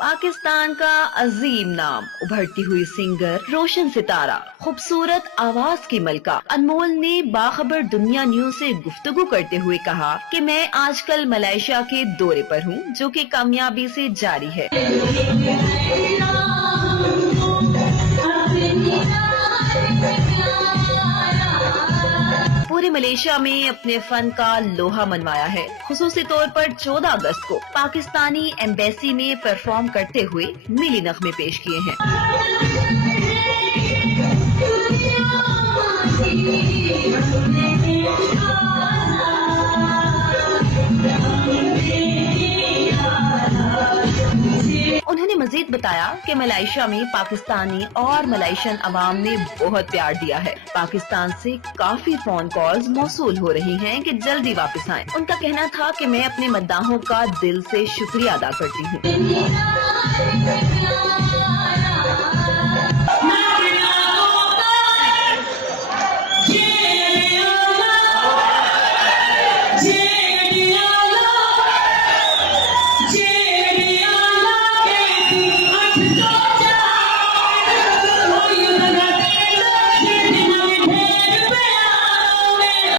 पाकिस्तान का अजीम नाम, उभरती हुई सिंगर, रोशन सितारा, खूबसूरत आवाज की मलका अनमोल ने बाखबर दुनिया न्यूज से गुफ्तगू करते हुए कहा कि मैं आजकल मलेशिया के दौरे पर हूं, जो कि कामयाबी से जारी है। पूरे मलेशिया में अपने फन का लोहा मनवाया है। खुसूसी तौर पर 14 अगस्त को पाकिस्तानी एम्बेसी में परफॉर्म करते हुए मिली नगमे पेश किए हैं। उन्होंने मजीद बताया कि मलेशिया में पाकिस्तानी और मलेशियन अवाम ने बहुत प्यार दिया है। पाकिस्तान से काफी फोन कॉल्स मौसूल हो रही हैं कि जल्दी वापस आएं। उनका कहना था कि मैं अपने मद्दाहों का दिल से शुक्रिया अदा करती हूँ।